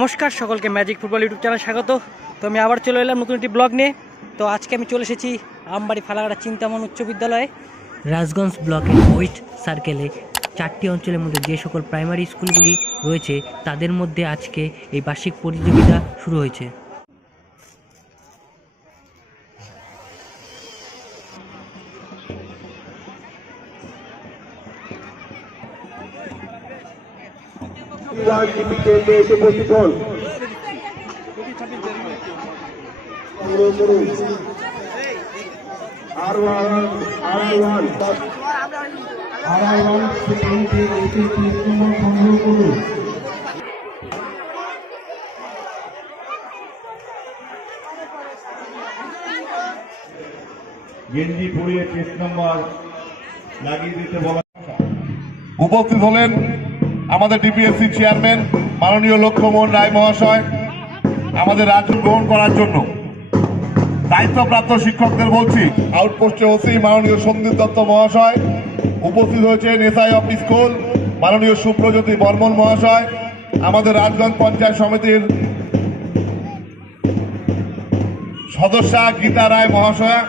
নমস্কার, সকলকে magic football YouTube channel স্বাগত। তো আমি আবার চলে এলাম নতুন একটি ব্লগ নিয়ে। তো আজকে আমি চলে এসেছি আমবাড়ি ফালাগাড়া চিন্তামন উচ্চ বিদ্যালয়ে। রাজগঞ্জ ব্লকের ওয়েস্ট সার্কেলে চারটি অঞ্চলের মধ্যে যে সকল প্রাইমারি স্কুলগুলি রয়েছে, তাদের মধ্যে আজকে এই বার্ষিক প্রতিযোগিতা শুরু হয়েছে। টিভিতে এসে উপস্থিত হন আর ওয়ান আর ওয়ান আর ওয়ান সেকেন্ডে এসে তিন নম্বর সংগ্রহ করুন গেঞ্জি পরিয়ে কেস নাম্বার লাগিয়ে দিতে বলা উপস্থিত হলেন আমাদের ডিপিএসসি চেয়ারম্যান মাননীয় লক্ষ্যমোহন রায় মহাশয় আমাদের রাজ্য গ্রহণ করার জন্য দায়িত্বপ্রাপ্ত শিক্ষকদের বলছি, আউটপোস্টে ওসি মাননীয় সন্দীপ দত্ত মহাশয়, উপস্থিত হয়েছেন এসআই অফ স্কুল মাননীয় সুপ্রজ্যোতি বর্মন মহাশয়, আমাদের রাজগঞ্জ পঞ্চায়েত সমিতির সদস্যা গীতা রায় মহাশয়া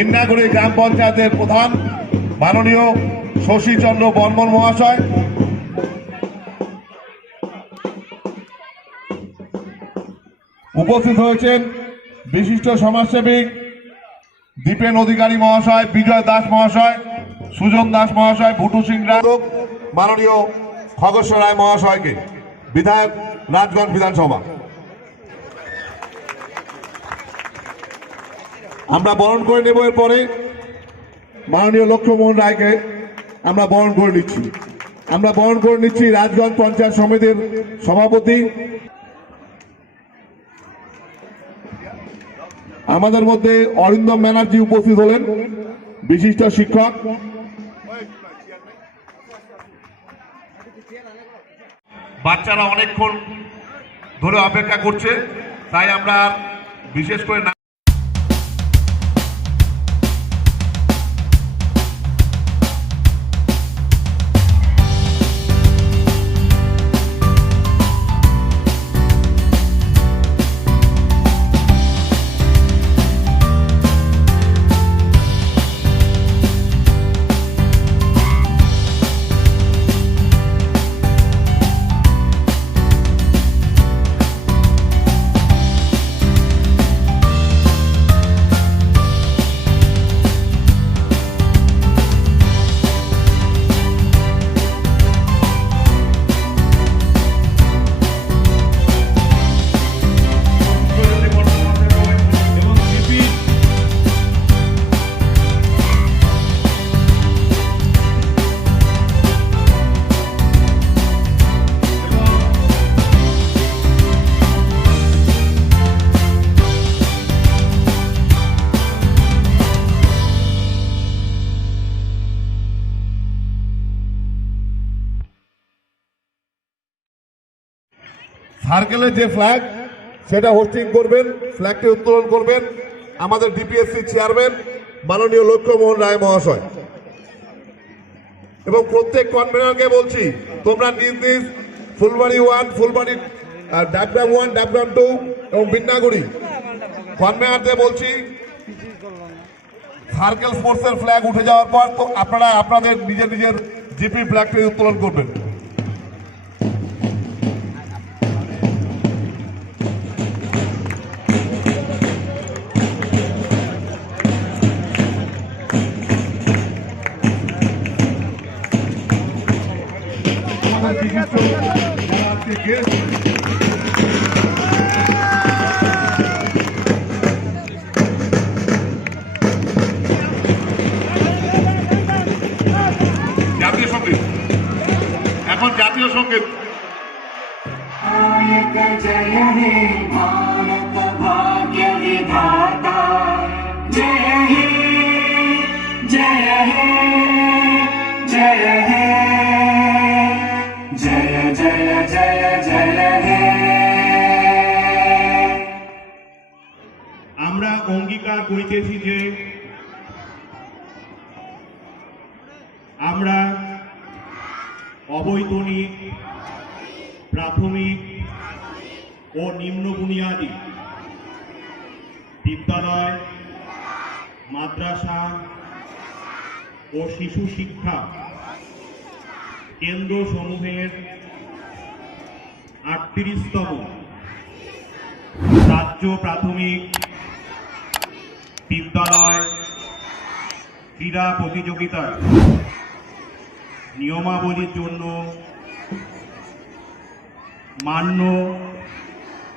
বিন্নাগুড়ি গ্রাম পঞ্চায়েতের প্রধান মাননীয় শশীচন্দ্র বর্মন মহাশয়। উপস্থিত হয়েছেন বিশিষ্ট সমাজসেবী দীপেন অধিকারী মহাশয়, বিজয় দাস মহাশয়, সুজন দাস মহাশয়, ভুটু সিং রায়, মাননীয় খগস্ব রায় মহাশয়কে। বিধায়ক রাজগঞ্জ বিধানসভা। আমরা বরণ করে নেব এরপরে মাননীয় লক্ষ্যমোহন রায়কে আমরা বরণ করে নিচ্ছি। আমরা বরণ করে নিচ্ছি রাজগঞ্জ পঞ্চায়েত সমিতির সভাপতি। আমাদের মধ্যে অরিন্দম ব্যানার্জি উপস্থিত হলেন, বিশিষ্ট শিক্ষক। বাচ্চারা অনেকক্ষণ ধরে অপেক্ষা করছে, তাই আমরা বিশেষ করে সার্কেলের যে ফ্ল্যাগ সেটা হোস্টিং করবেন ফ্ল্যাগটি উত্তোলন করবেন আমাদের ডিপিএসসি চেয়ারম্যান মাননীয় লক্ষ্যমোহন রায় মহাশয়। এবং প্রত্যেক কনভেনারকে বলছি তোমরা নিজ নিজ ফুলবাড়ি ওয়ান ফুলবাড়ি আহ, ডাকগ্রাম ওয়ান ডাকগ্রাম টু এবং বিন্নাগুড়ি। কনভেনারদের বলছি সার্কেল স্পোর্টসের ফ্ল্যাগ উঠে যাওয়ার পর তো আপনারা আপনাদের নিজের নিজের জিপি ফ্ল্যাগটি উত্তোলন করবেন। জাতীয় সংগীত जय हे भारत भाग्य विधाता जय हे जय हे जय हे जय जय जय जय हे আমরা অঙ্গীকার করিতেছি যে আমরা অবৈতনিক, প্রাথমিক ও নিম্ন বুনিয়াদী বিদ্যালয়, মাদ্রাসা ও শিশু শিক্ষা কেন্দ্রসমূহের আটত্রিশতম রাজ্য প্রাথমিক বিদ্যালয় ক্রীড়া প্রতিযোগিতার নিয়মাবলীর জন্য মান্য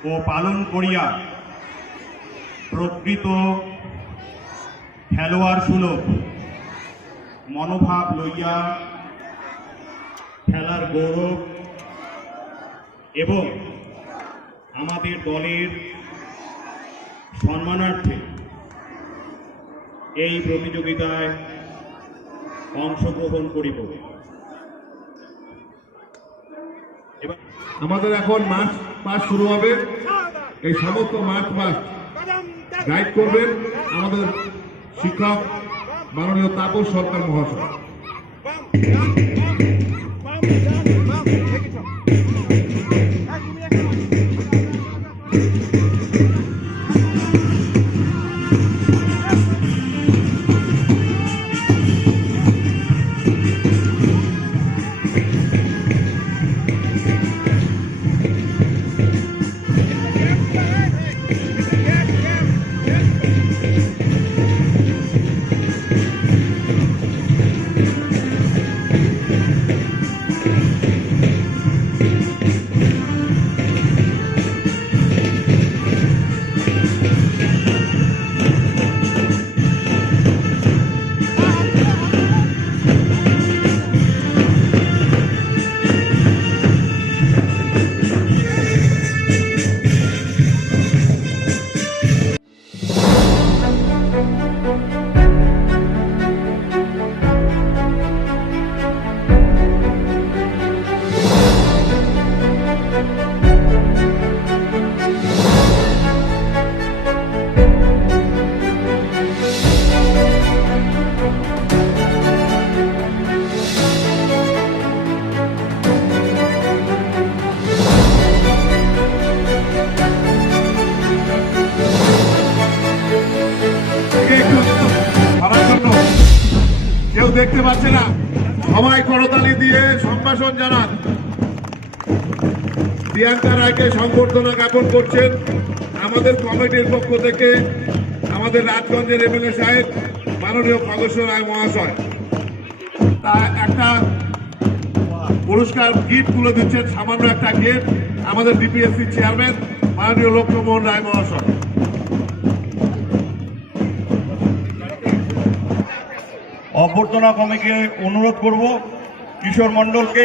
ও পালন করিয়া প্রকৃত খেলোয়াড় সুলভ মনোভাব লইয়া খেলার গৌরব এবং আমাদের দলের সম্মানার্থে এই প্রতিযোগিতায় অংশগ্রহণ করিব। আমাদের এখন মার্চ পাস শুরু হবে। এই সমস্ত মার্চ পাস গাইড করবেন আমাদের শিক্ষক মাননীয় তাপস সরকার মহাশয়। পাচ্ছে না। সবাই করতালি দিয়ে সম্ভাষণ জানান। প্রিয়াঙ্কা রায়কে সংবর্ধনা জ্ঞাপন করছেন আমাদের কমিটির পক্ষ থেকে আমাদের রাজগঞ্জের এমএলএ সাহেব, মাননীয় খগেশ্বর রায় মহাশয়। তা একটা পুরস্কার গিফট তুলে দিচ্ছেন, সামান্য একটা গিফট। আমাদের ডিপিএসসি চেয়ারম্যান, মাননীয় লক্ষ্মণমোহন রায় মহাশয়। অভ্যর্থনা কমিটিকে অনুরোধ করব কিশোর মণ্ডলকে।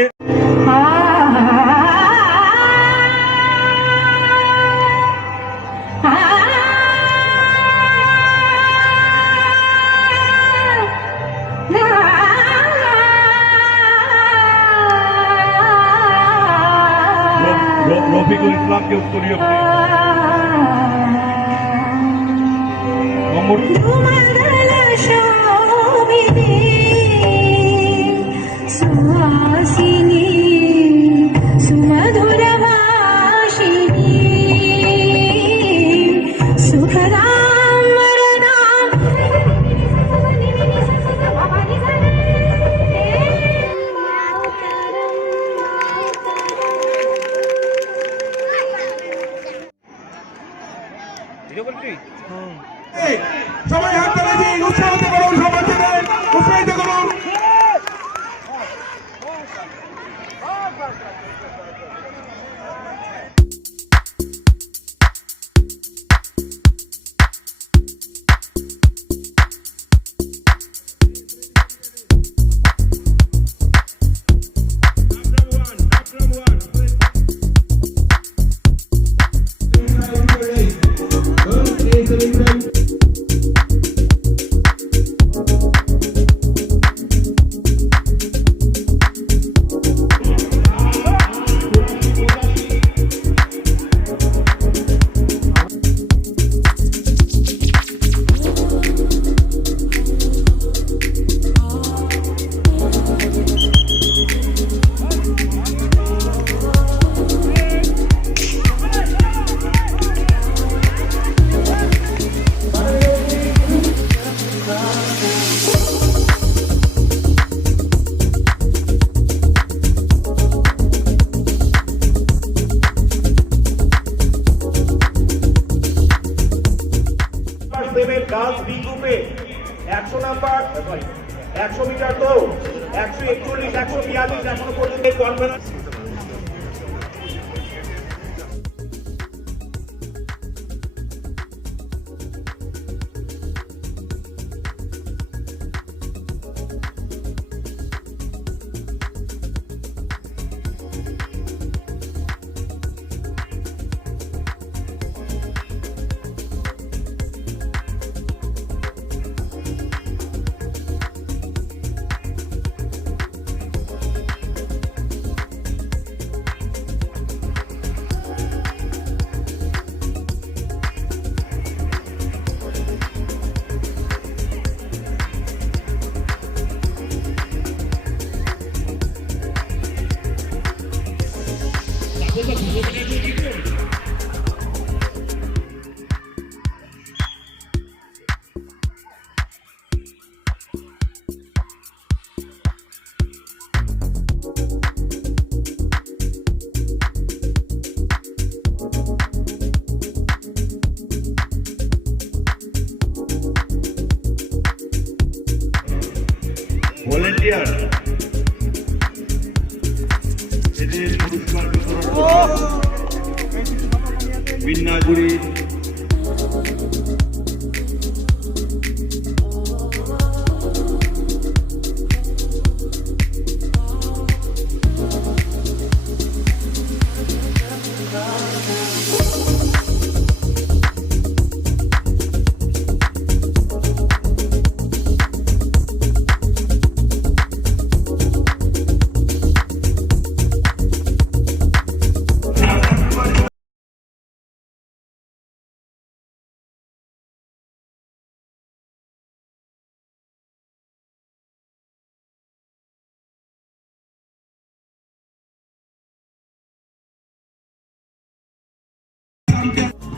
ভলেন্টিয়ার এদের পুরস্কার বিতরণ করবেন। something.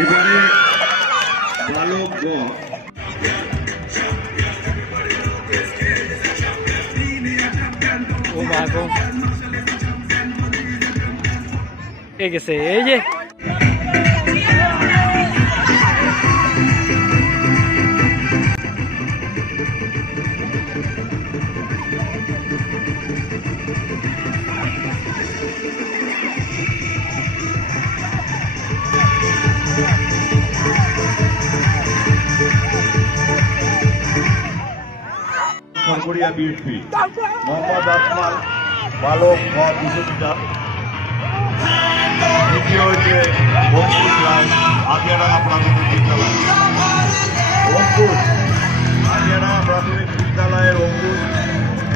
এবারে বালক গ। ও মা গো। এ গেছে এই যে। খড়গড়িয়া বিএসপি মোহাম্মদ আসমান বালক দুশো মিটার দ্বিতীয় হচ্ছে অঙ্কুশ রায় প্রাথমিক বিদ্যালয়। অঙ্কুশ আগিয়াডাঙ্গা প্রাথমিক বিদ্যালয়ের অঙ্কুশ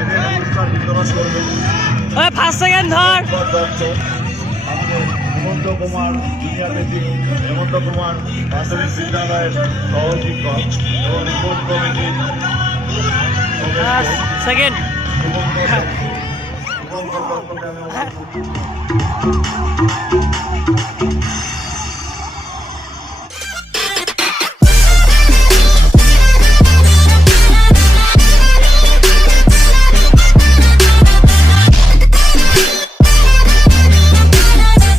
এদের পুরস্কার বিতরণ করবেন। ফার্স্ট সেকেন্ড ধর। হেমন্ত কুমার জুনিয়র মেট্রিক হেমন্ত কুমার প্রাথমিক বিদ্যালয়ের সহশিক্ষক এবং রিপোর্ট কমিটির Uh, second.